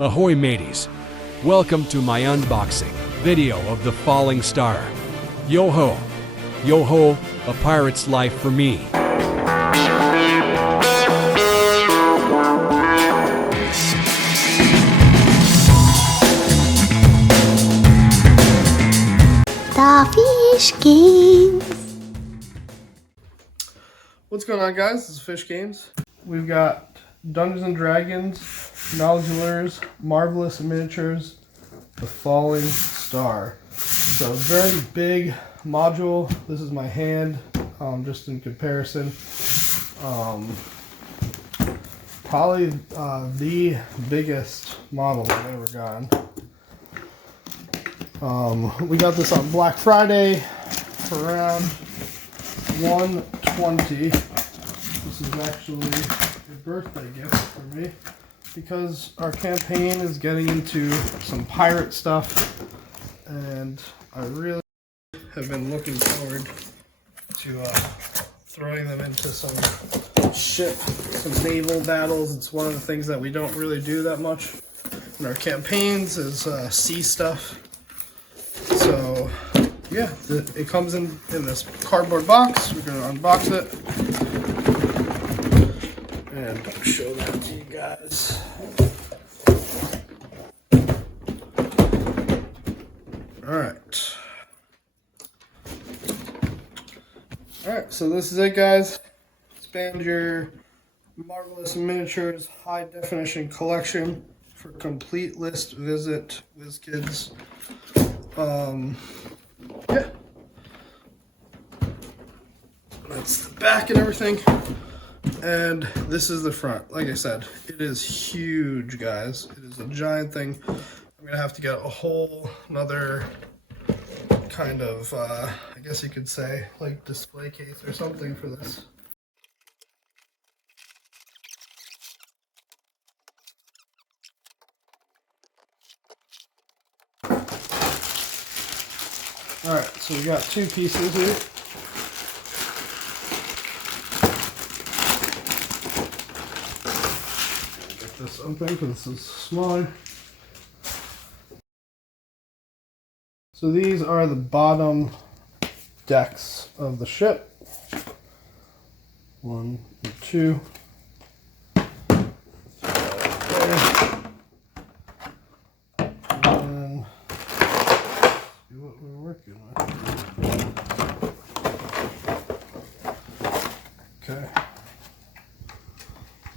Ahoy mateys! Welcome to my unboxing video of the Falling Star. Yo-ho! Yo-ho, a pirate's life for me. The Fish Games. What's going on, guys? This is Fish Games. We've got Dungeons and Dragons, Nolzur's Marvelous Miniatures, The Falling Star. So very big module. This is my hand, just in comparison. Probably the biggest model I've ever gotten. We got this on Black Friday for around $120. This is actually a birthday gift for me because our campaign is getting into some pirate stuff, and I really have been looking forward to throwing them into some naval battles. It's one of the things that we don't really do that much in our campaigns is sea stuff. So yeah, it comes in this cardboard box. We're going to unbox it and show that to you guys. Alright, so this is it, guys. Expand your Marvelous Miniatures High Definition Collection. For complete list, visit WizKids. Yeah. That's the back and everything. And this is the front. Like I said, it is huge, guys. It is a giant thing. I'm gonna have to get a whole another kind of, I guess you could say, like display case or something for this. Alright, so we got two pieces here. Get this open because this is smaller. So these are the bottom decks of the ship. 1 and 2. Okay,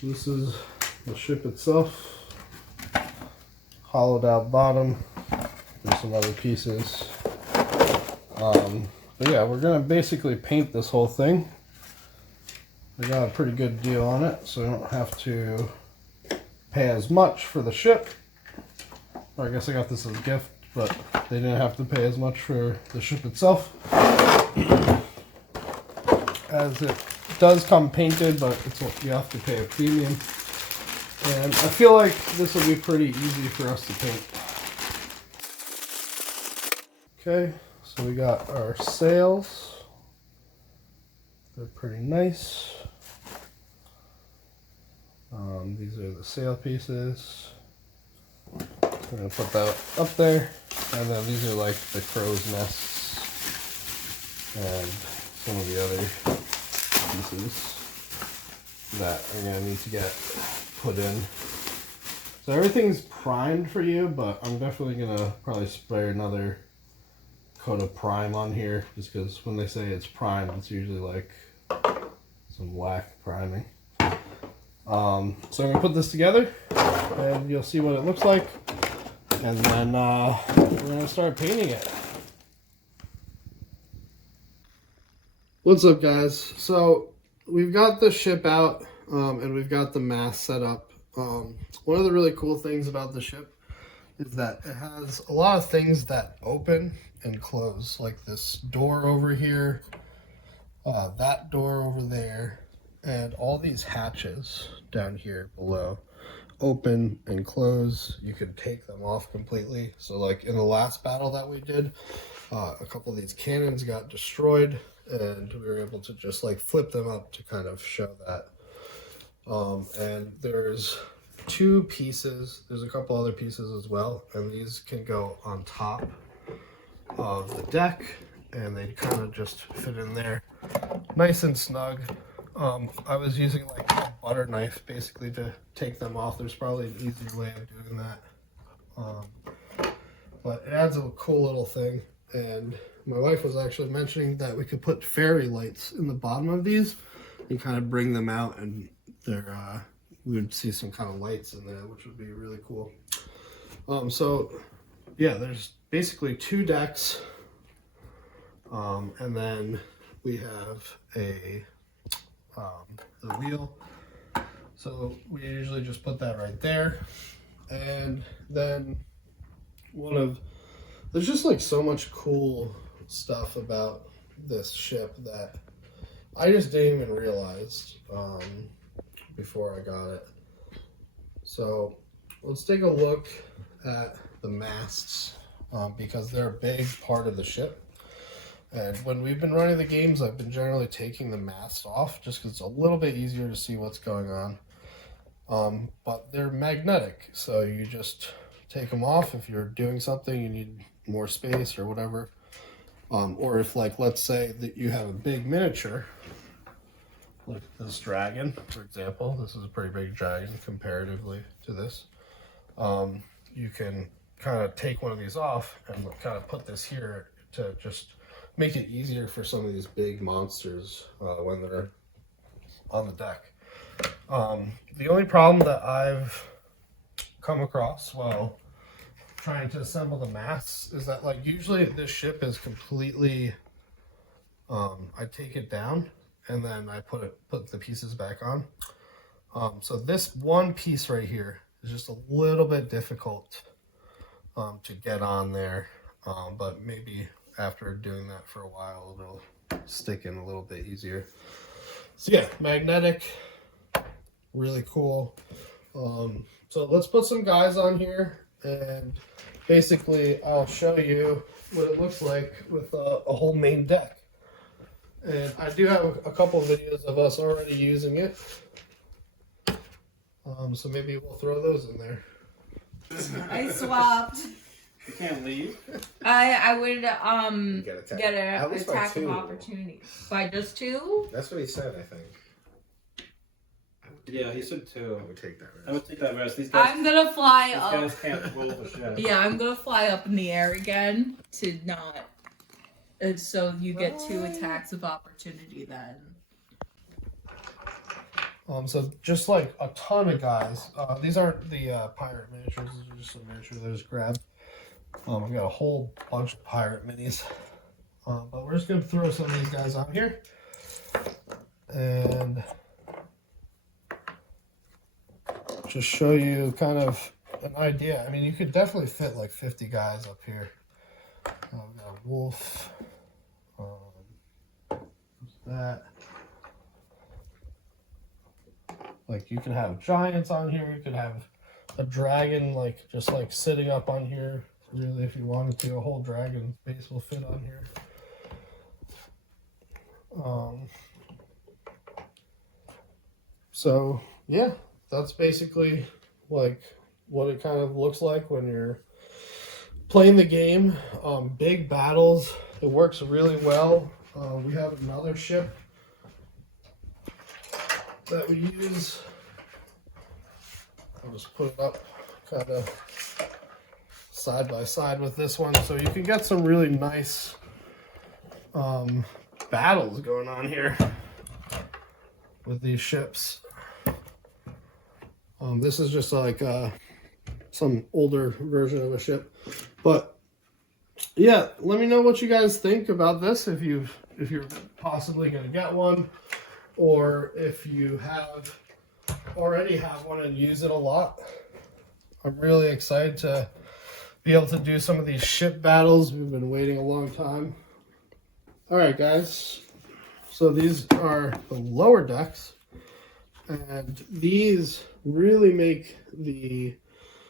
so this is the ship itself, hollowed out bottom, and some other pieces. But yeah, we're gonna basically paint this whole thing. I got a pretty good deal on it, so I don't have to pay as much for the ship. Or I guess I got this as a gift, but they didn't have to pay as much for the ship itself. As it does come painted, but you have to pay a premium. And I feel like this will be pretty easy for us to paint. Okay, so we got our sails. They're pretty nice. These are the sail pieces. We're gonna put that up there. And then these are like the crow's nests and some of the other pieces that are gonna need to get put in. So everything's primed for you, but I'm definitely gonna probably spray another coat of prime on here, just because when they say it's primed, it's usually like some whack priming. So I'm gonna put this together and you'll see what it looks like, and then we're gonna start painting it. What's up, guys? So we've got the ship out and we've got the mast set up. One of the really cool things about the ship is that it has a lot of things that open and close, like this door over here, that door over there, and all these hatches down here below open and close. You could take them off completely. So like in the last battle that we did, a couple of these cannons got destroyed, and we were able to just like flip them up to kind of show that. And there's 2 pieces. There's a couple other pieces as well, and these can go on top of the deck, and they kind of just fit in there nice and snug. I was using like a butter knife basically to take them off. There's probably an easier way of doing that, but it adds a cool little thing. And my wife was actually mentioning that we could put fairy lights in the bottom of these and kind of bring them out, and there we would see some kind of lights in there, which would be really cool. So yeah, there's basically 2 decks, and then we have the wheel. So we usually just put that right there, and then there's just like so much cool stuff about this ship that I just didn't even realize before I got it. So let's take a look at the masts, because they're a big part of the ship. And when we've been running the games, I've been generally taking the masts off just because it's a little bit easier to see what's going on. But they're magnetic, so you just take them off if you're doing something, you need more space or whatever. Or if, like, let's say that you have a big miniature, like this dragon, for example. This is a pretty big dragon comparatively to this. You can kind of take one of these off and kind of put this here to just make it easier for some of these big monsters when they're on the deck. The only problem that I've come across while trying to assemble the masts is that, like, usually this ship is completely, I take it down and then I put the pieces back on. So this one piece right here is just a little bit difficult to get on there, but maybe after doing that for a while it'll stick in a little bit easier. So yeah, magnetic, really cool. So let's put some guys on here, and basically I'll show you what it looks like with a whole main deck. And I do have a couple of videos of us already using it, so maybe we'll throw those in there. I swapped. You can't leave. I would get At an least by attack of 2. opportunity. By just 2? That's what he said, I think. Yeah, he said 2. I would take that risk. I would take that risk. These guys, I'm gonna fly these up. guys can't roll for shit. Yeah, I'm gonna fly up in the air again to not. And so you get 2 attacks of opportunity then. So just like a ton of guys. These aren't the pirate miniatures. These are just some miniatures I just grabbed. We've got a whole bunch of pirate minis. But we're just going to throw some of these guys on here. And just show you kind of an idea. I mean, you could definitely fit like 50 guys up here. We've got a wolf. That. Like, you can have giants on here. You could have a dragon, like, just like sitting up on here. Really, if you wanted to, a whole dragon base will fit on here. So yeah, that's basically like what it kind of looks like when you're playing the game. Big battles, it works really well. We have another ship that we use. I'll just put it up kind of side by side with this one, so you can get some really nice battles going on here with these ships. This is just like some older version of a ship, but yeah, let me know what you guys think about this. If you're possibly going to get one, or if you already have one and use it a lot. I'm really excited to be able to do some of these ship battles. We've been waiting a long time. All right, guys. So these are the lower decks, and these really make the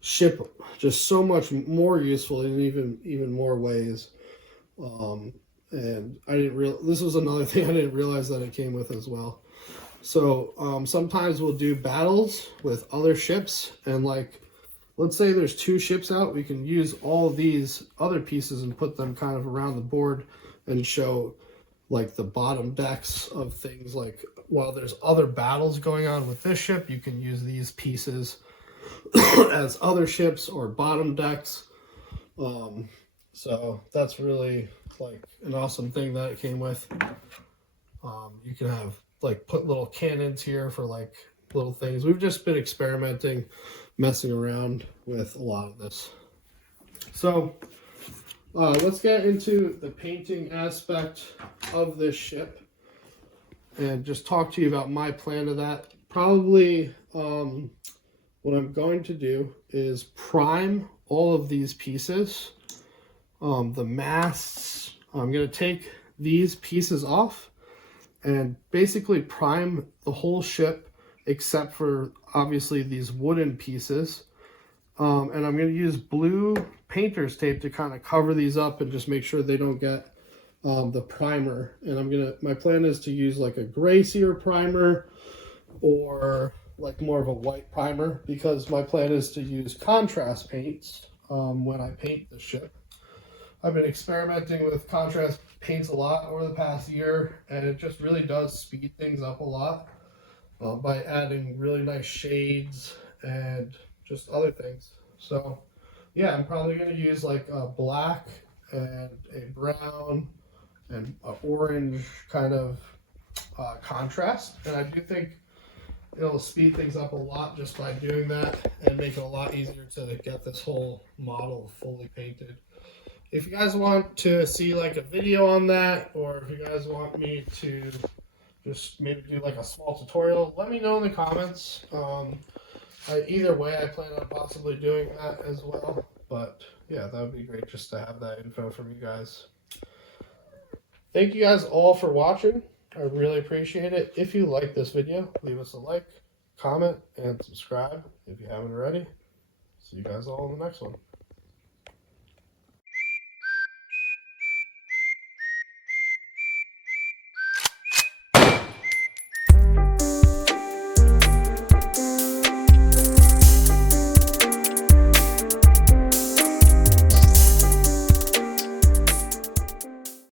ship just so much more useful in even more ways. And I didn't this was another thing I didn't realize that it came with as well. So sometimes we'll do battles with other ships, and like, let's say there's 2 ships out, we can use all of these other pieces and put them kind of around the board and show like the bottom decks of things. Like while there's other battles going on with this ship, you can use these pieces as other ships or bottom decks. So that's really like an awesome thing that it came with. You can have like put little cannons here for like little things. We've just been experimenting, messing around with a lot of this. So let's get into the painting aspect of this ship and just talk to you about my plan of that. Probably what I'm going to do is prime all of these pieces. The masts, I'm going to take these pieces off and basically prime the whole ship except for obviously these wooden pieces. And I'm going to use blue painter's tape to kind of cover these up and just make sure they don't get the primer. And my plan is to use like a gray sear primer or like more of a white primer, because my plan is to use contrast paints when I paint the ship. I've been experimenting with contrast paints a lot over the past year, and it just really does speed things up a lot by adding really nice shades and just other things. So yeah, I'm probably going to use like a black and a brown and an orange kind of contrast, and I do think it'll speed things up a lot just by doing that and make it a lot easier to get this whole model fully painted. If you guys want to see like a video on that, or if you guys want me to just maybe do like a small tutorial, let me know in the comments. Either way, I plan on possibly doing that as well. But yeah, that would be great just to have that info from you guys. Thank you guys all for watching. I really appreciate it. If you like this video, leave us a like, comment, and subscribe if you haven't already. See you guys all in the next one.